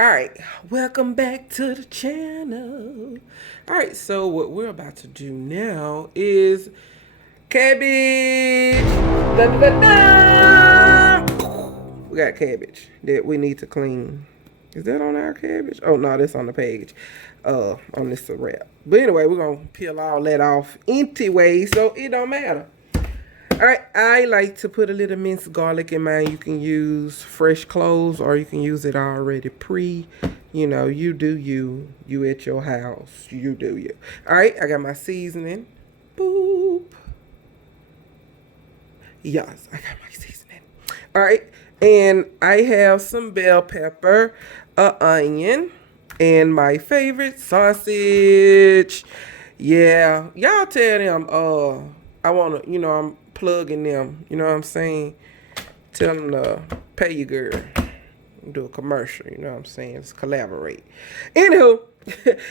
Alright, welcome back to the channel. Alright, so what we're about to do now is cabbage. Da, da, da, da. We got cabbage that we need to clean. Is that on our cabbage? Oh no, that's on the page. On this wrap. But anyway, we're gonna peel all that off anyway, so it don't matter. Alright, I like to put a little minced garlic in mine. You can use fresh cloves or you can use it already you know, you do you at your house. You do you. Alright, I got my seasoning. Boop. Yes, I got my seasoning. Alright, and I have some bell pepper, an onion, and my favorite sausage. Yeah, y'all tell them, I want to, I'm plugging them. You know what I'm saying? Tell them to pay you, girl. Do a commercial. You know what I'm saying? Let's collaborate. Anywho,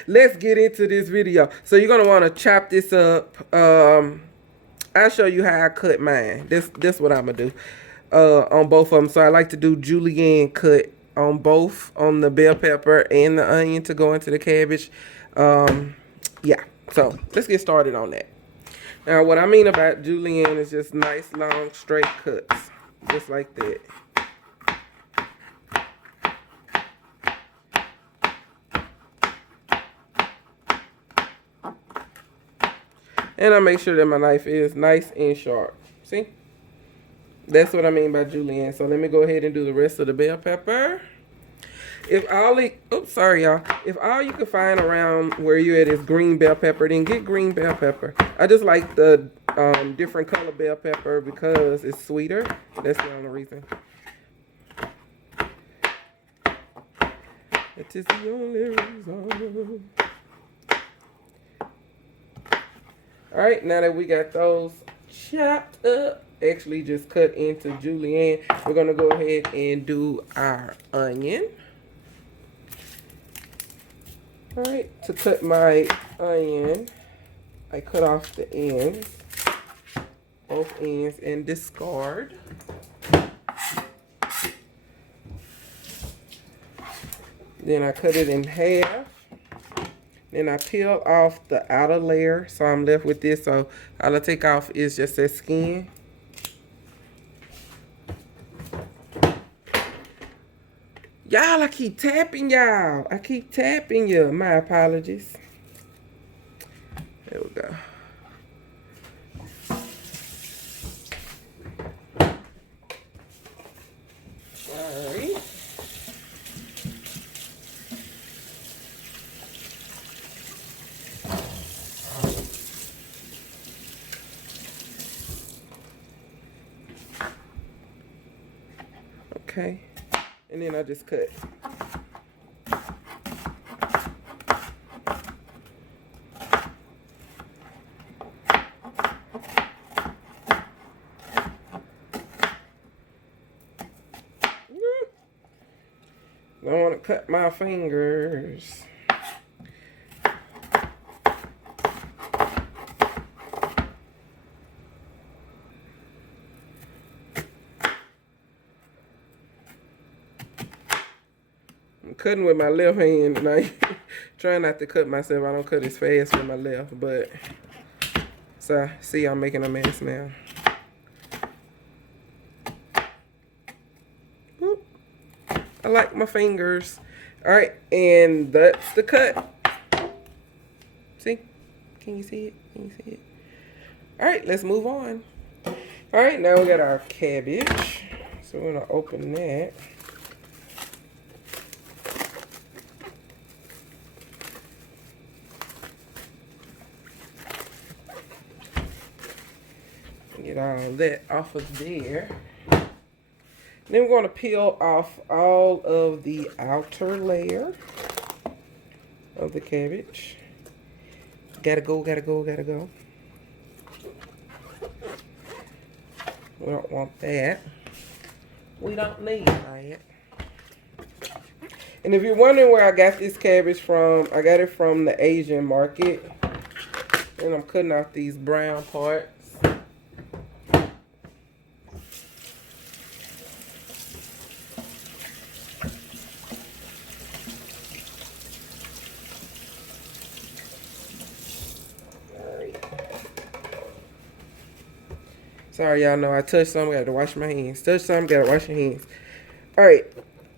let's get into this video. So you're going to want to chop this up. I'll show you how I cut mine. This what I'm going to do on both of them. So I like to do julienne cut on both, on the bell pepper and the onion to go into the cabbage. Yeah. So let's get started on that. Now, what I mean about julienne is just nice, long, straight cuts. Just like that. And I make sure that my knife is nice and sharp. See? That's what I mean by julienne. So let me go ahead and do the rest of the bell pepper. If all you can find around where you at is green bell pepper, then get green bell pepper. I just like the different color bell pepper because it's sweeter. That's the only reason. That is the only reason. Alright, now that we got those chopped up, actually just cut into julienne, we're going to go ahead and do our onion. Alright, to cut my onion, I cut off the ends, both ends, and discard. Then I cut it in half. Then I peel off the outer layer, so I'm left with this. So all I take off is just that skin. Y'all, I keep tapping y'all. I keep tapping you. My apologies. There we go. All right. Okay. And then I just cut. Don't want to cut my fingers. Cutting with my left hand, and I trying not to cut myself. I don't cut as fast with my left, but so see, I'm making a mess now. Oop. I like my fingers. All right, and that's the cut. See? Can you see it? Can you see it? All right, let's move on. All right, now we got our cabbage. So we're gonna open that. Get all that off of there. Then we're going to peel off all of the outer layer of the cabbage. Gotta go, gotta go, gotta go. We don't want that. We don't need that. And if you're wondering where I got this cabbage from, I got it from the Asian market. And I'm cutting off these brown parts. Sorry, y'all know I touched something, got to wash my hands. Touch something, got to wash your hands. All right.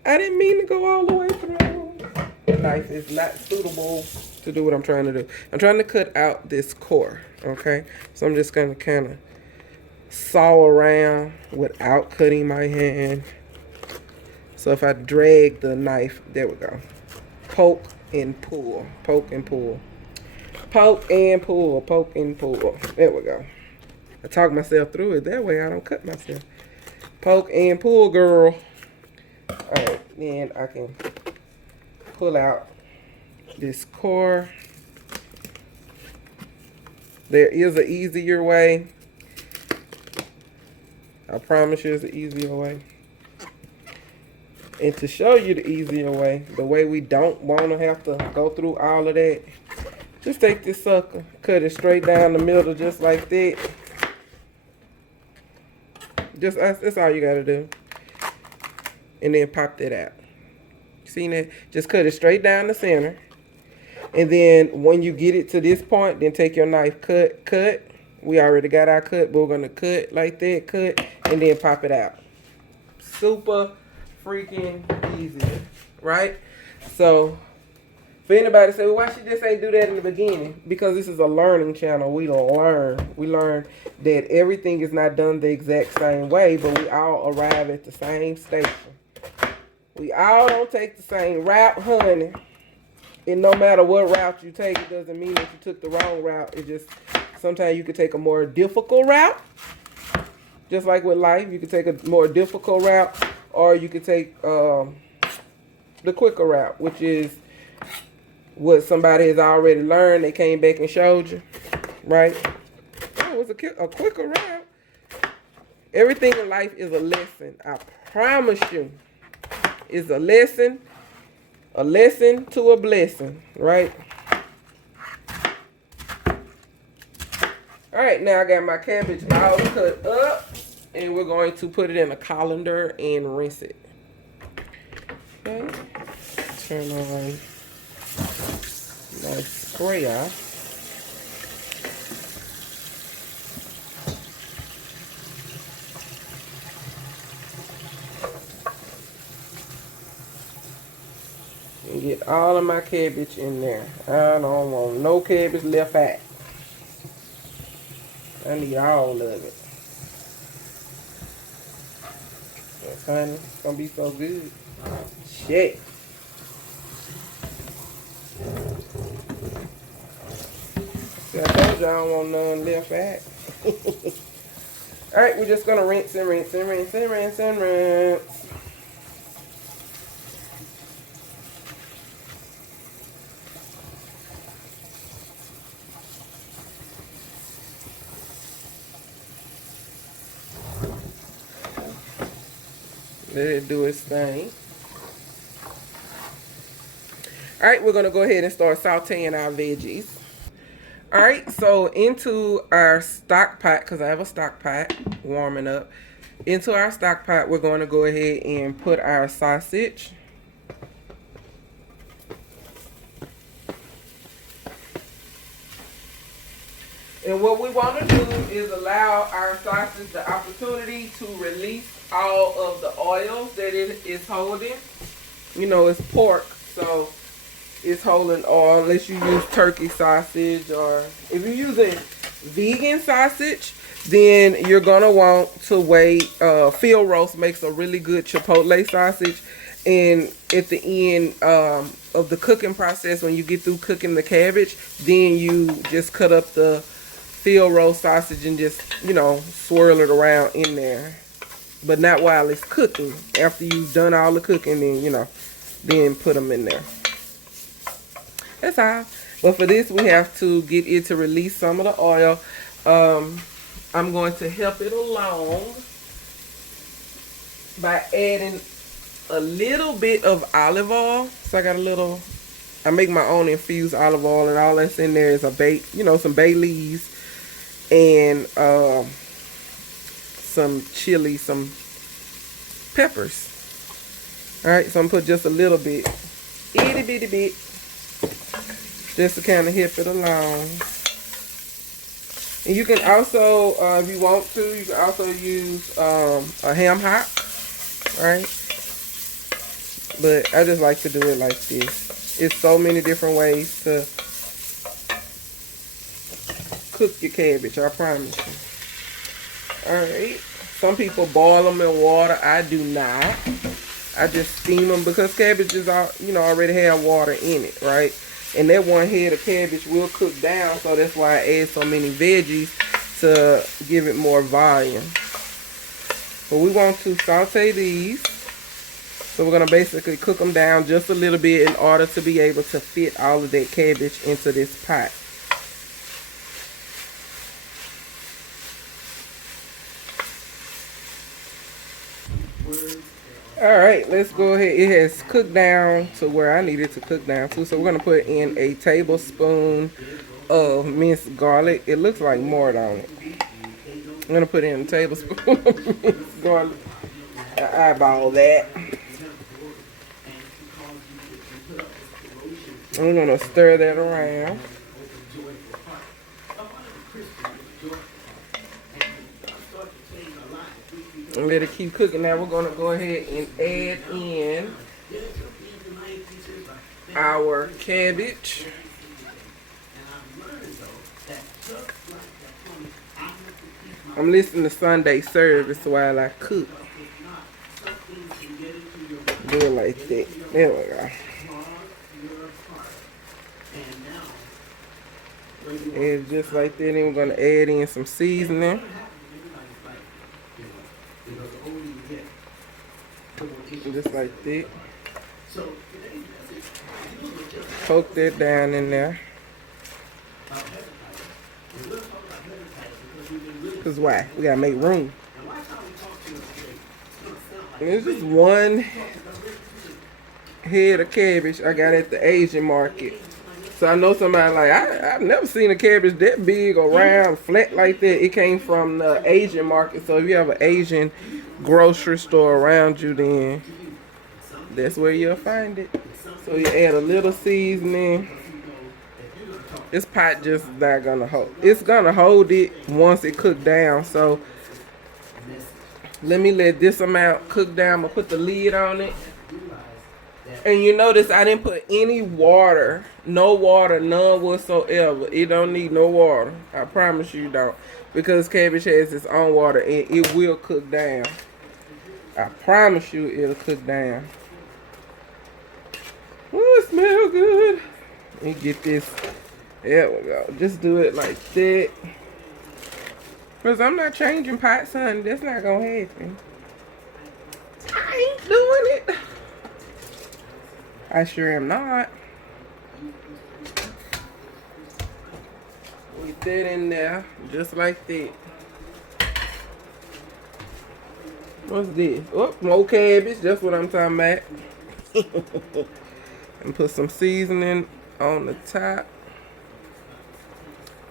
I didn't mean to go all the way through. The knife is not suitable to do what I'm trying to do. I'm trying to cut out this core, okay? So I'm just going to kind of saw around without cutting my hand. So if I drag the knife, there we go. Poke and pull. Poke and pull. Poke and pull. Poke and pull. There we go. I talk myself through it. That way I don't cut myself. Poke and pull, girl. Alright, then I can pull out this core. There is an easier way. I promise you it's an easier way. And to show you the easier way, the way we don't want to have to go through all of that, just take this sucker, cut it straight down the middle just like that. Just that's all you gotta do. And then pop that out. See that? Just cut it straight down the center. And then when you get it to this point, then take your knife, cut. We already got our cut, but we're gonna cut like that, cut, and then pop it out. Super freaking easy, right? So, for anybody say, well, why she just ain't do that in the beginning? Because this is a learning channel. We learn. We learn that everything is not done the exact same way, but we all arrive at the same station. We all don't take the same route, honey. And no matter what route you take, it doesn't mean that you took the wrong route. It just, sometimes you could take a more difficult route. Just like with life, you could take a more difficult route, or you could take the quicker route, which is what somebody has already learned. They came back and showed you, right? Oh, it was a quicker route. Everything in life is a lesson. I promise you. It's a lesson to a blessing, right? All right, now I got my cabbage all cut up, and we're going to put it in a colander and rinse it. Okay, turn on my sprayer. And get all of my cabbage in there. I don't want no cabbage left out. I need all of it. Yes, honey. It's gonna be so good. Shit. See, I told you I don't want none left out. Alright, we're just gonna rinse and rinse and rinse and rinse and rinse. Let it do its thing. Alright, we're going to go ahead and start sauteing our veggies. Alright, so into our stock pot, because I have a stock pot warming up. Into our stock pot, we're going to go ahead and put our sausage. And what we want to do is allow our sausage the opportunity to release all of the oils that it is holding. You know, it's pork, so it's holding oil unless you use turkey sausage, or if you're using vegan sausage, then you're going to want to wait. Field roast makes a really good chipotle sausage. And at the end of the cooking process, when you get through cooking the cabbage, then you just cut up the field roast sausage and just, you know, swirl it around in there. But not while it's cooking. After you've done all the cooking, then, you know, then put them in there. That's all. But for this, we have to get it to release some of the oil. I'm going to help it along by adding a little bit of olive oil. So I got a little, I make my own infused olive oil, and all that's in there is a some bay leaves and some chili, some peppers. Alright, so I'm gonna put just a little bit, itty bitty bit, just to kind of help it along. And you can also, if you want to, you can also use a ham hock, right? But I just like to do it like this. It's so many different ways to cook your cabbage, I promise you. Alright. Some people boil them in water. I do not. I just steam them because cabbages are, already have water in it, right? And that one head of cabbage will cook down, so that's why I add so many veggies to give it more volume. But we want to saute these. So we're going to basically cook them down just a little bit in order to be able to fit all of that cabbage into this pot. Alright, let's go ahead. It has cooked down to where I need it to cook down to. So we're going to put in a tablespoon of minced garlic. It looks like more, don't it? I'm going to put in a tablespoon of minced garlic. I eyeball that. I'm going to stir that around. And let it keep cooking. Now we're going to go ahead and add in our cabbage. I'm listening to Sunday service while I cook. Do it like that. There we go. And just like that, then we're going to add in some seasoning. Just like that. Poke that down in there. Because why? We got to make room. And it's just one head of cabbage I got at the Asian market. So I know somebody like, I've never seen a cabbage that big or round, flat like that. It came from the Asian market. So if you have an Asian grocery store around you, then that's where you'll find it. So you add a little seasoning. This pot just not gonna hold. It's gonna hold it once it cooked down. So let me let this amount cook down. I'm gonna put the lid on it. And you notice I didn't put any water. No water, none whatsoever. It don't need no water. I promise you don't. Because cabbage has its own water and it will cook down. I promise you it'll cook down. Oh, it smells good. Let me get this. There we go. Just do it like that. Because I'm not changing pots, son. That's not going to happen. I ain't doing it. I sure am not. Get that in there. Just like that. What's this? Oh, more cabbage. That's what I'm talking about. And put some seasoning on the top.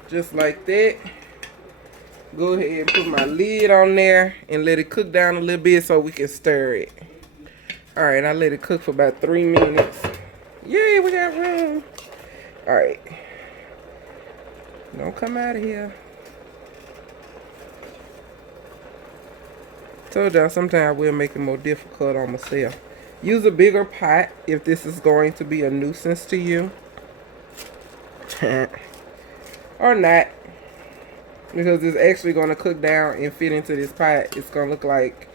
Just like that. Go ahead and put my lid on there and let it cook down a little bit so we can stir it. Alright, I let it cook for about 3 minutes. Yay, we got room. Alright. Don't come out of here. Told y'all sometimes we'll make it more difficult on myself. Use a bigger pot if this is going to be a nuisance to you. Or not. Because it's actually going to cook down and fit into this pot. It's going to look like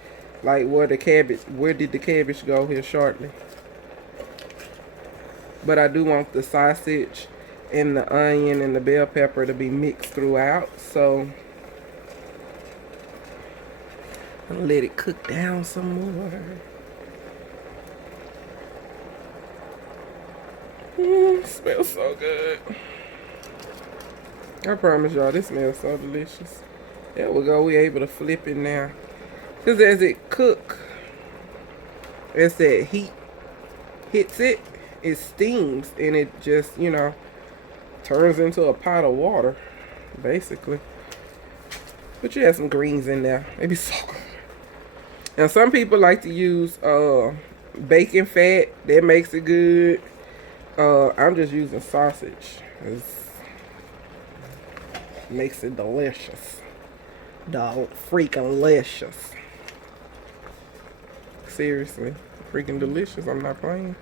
where did the cabbage go here shortly. But I do want the sausage and the onion and the bell pepper to be mixed throughout. So I'm gonna let it cook down some more. Smells so good. I promise y'all, this smells so delicious. There we go. We able to flip it now. Because as it cook, as that heat hits it, it steams and it just, turns into a pot of water, basically. But you have some greens in there. Maybe so good. Now some people like to use bacon fat. That makes it good. I'm just using sausage. makes it delicious. Dog, freaking delicious. Seriously, freaking delicious. I'm not playing.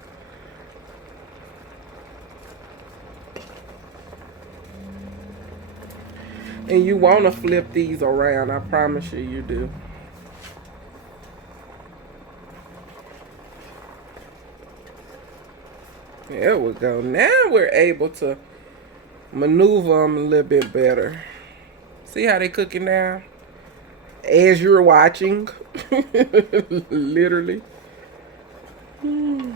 And you want to flip these around. I promise you, you do. There we go. Now we're able to maneuver them a little bit better. See how they cooking now? As you're watching. Literally. Ooh,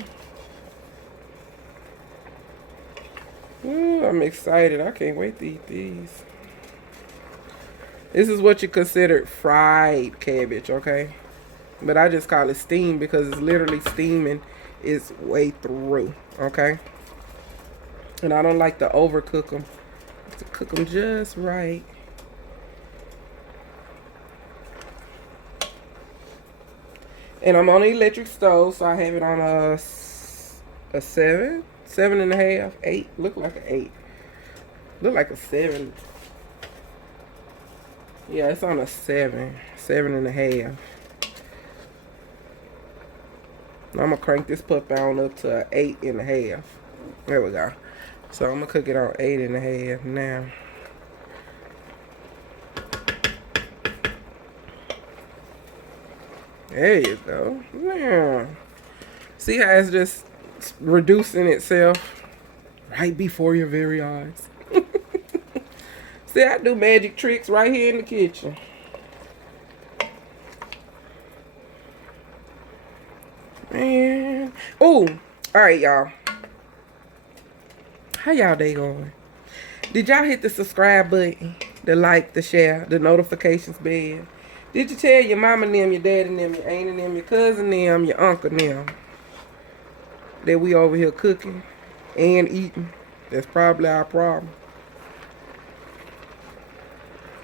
I'm excited. I can't wait to eat these. This is what you consider fried cabbage, okay? But I just call it steamed because it's literally steaming its way through, okay? And I don't like to overcook them. To cook them just right. And I'm on an electric stove, so I have it on a 7, 7.5, 8. Look like an 8. Look like a 7. Yeah, it's on a 7, 7.5. I'm gonna crank this puppy on up to an 8.5. There we go. So I'm gonna cook it on 8.5 now. There you go. Yeah. See how it's just reducing itself right before your very eyes. See, I do magic tricks right here in the kitchen. Man. Oh, all right, y'all. How y'all day going? Did y'all hit the subscribe button, the like, the share, the notifications bell? Did you tell your mama them, your daddy them, your auntie them, your cousin them, your uncle them that we over here cooking and eating? That's probably our problem.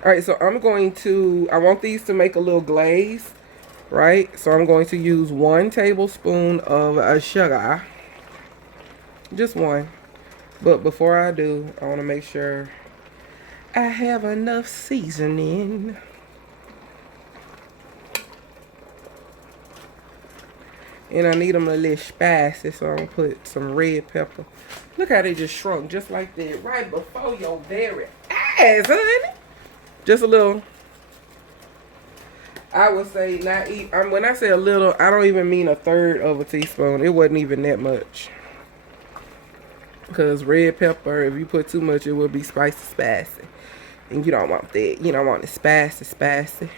Alright, so I'm going to, I want these to make a little glaze, right? So I'm going to use 1 tablespoon of sugar. Just 1. But before I do, I want to make sure I have enough seasoning. And I need them a little spicy, so I'm going to put some red pepper. Look how they just shrunk, just like that, right before your very eyes, honey. Just a little. I would say not eat. When I say a little, I don't even mean 1/3 of a teaspoon. It wasn't even that much. Because red pepper, if you put too much, it will be spicy. And you don't want that. You don't want it spicy.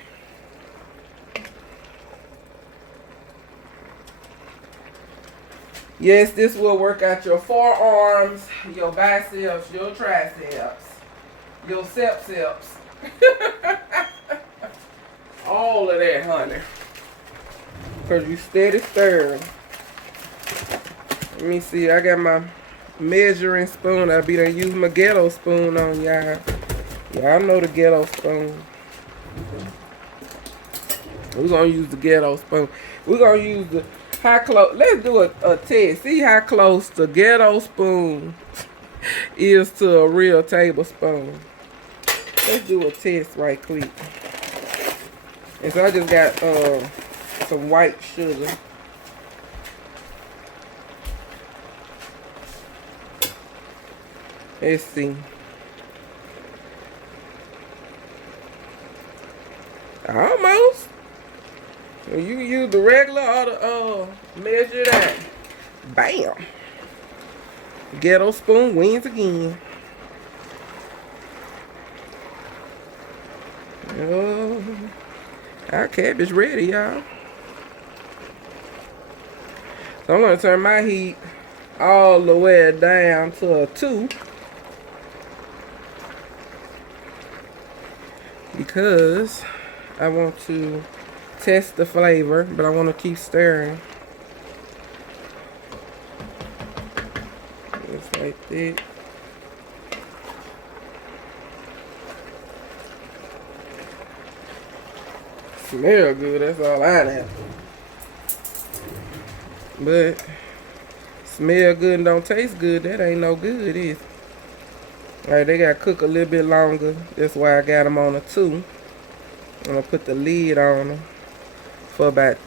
Yes, this will work out your forearms, your biceps, your triceps, your sepseps. All of that, honey. Because you steady stirring. Let me see. I got my measuring spoon. I be done use my ghetto spoon on y'all. Y'all know the ghetto spoon. We're going to use the ghetto spoon. We're going to use the how close. Let's do a test. See how close the ghetto spoon is to a real tablespoon. Let's do a test right quick. And so I just got some white sugar. Let's see. Almost. So you can use the regular or the measure that. Bam. Ghetto spoon wins again. Oh, our cabbage ready, y'all. So I'm gonna turn my heat all the way down to a 2. Because I want to test the flavor, but I want to keep stirring. Just like that. Smell good, that's all I know. But smell good and don't taste good, that ain't no good, is it? Alright, they gotta cook a little bit longer. That's why I got them on a 2. I'm gonna put the lid on them for about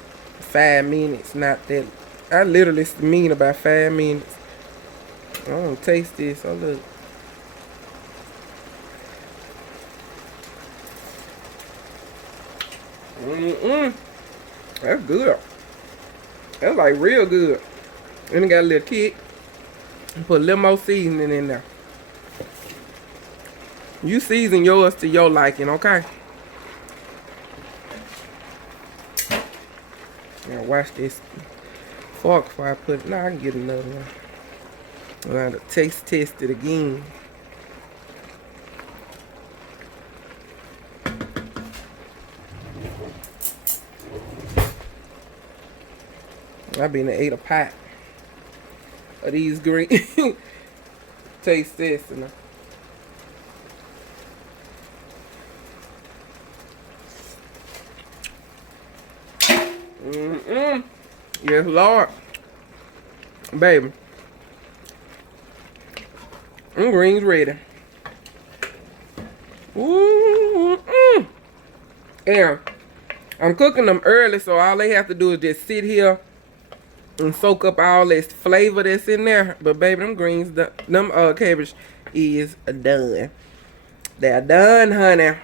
5 minutes. Not that. I literally mean about 5 minutes. I want to taste this. Oh, look. That's good. That's like real good. And it got a little kick. Put a little more seasoning in there. You season yours to your liking, okay? Now watch this fork before I put it. Now I can get another one. I'm going to taste test it again. I've been ate a pot of these green. Taste this. And yes, Lord. Baby. Greens ready. And I'm cooking them early, so all they have to do is just sit here and soak up all this flavor that's in there. But baby, them greens, them cabbage is done. They're done, honey.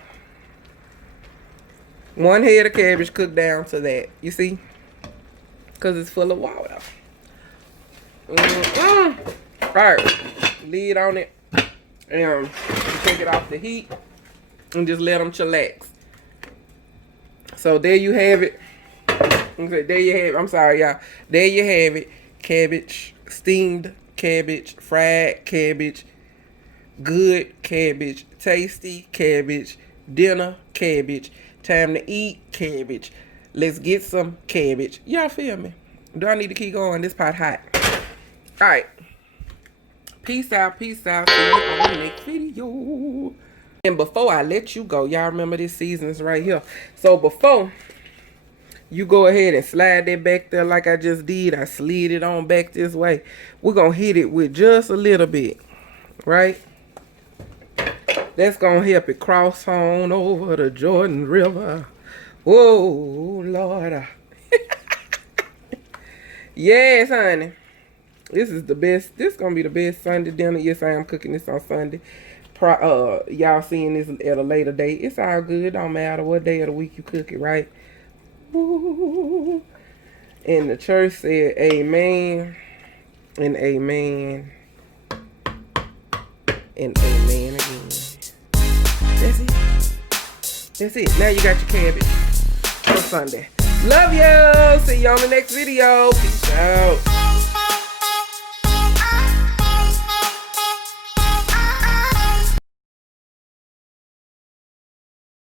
One head of cabbage cooked down to that. You see? Because it's full of water. Alright. Lid on it. And take it off the heat. And just let them chillax. So there you have it. Okay, there you have it. I'm sorry, y'all. There you have it. Cabbage. Steamed cabbage. Fried cabbage. Good cabbage. Tasty cabbage. Dinner cabbage. Time to eat cabbage. Let's get some cabbage. Y'all feel me? Do I need to keep going? This pot hot. Alright. Peace out. Peace out. See you on the next video. And before I let you go, y'all remember this seasonings right here. So before you go ahead and slide that back there like I just did, I slid it on back this way. We're going to hit it with just a little bit. Right? That's going to help it cross on over the Jordan River. Whoa, Lord. Yes, honey. This is the best. This is going to be the best Sunday dinner. Yes, I am cooking this on Sunday. Y'all seeing this at a later date. It's all good. Don't matter what day of the week you cook it, right? Ooh. And the church said amen and amen and amen again. That's it. That's it. Now you got your cabbage for Sunday. Love you. See you on the next video. Peace out.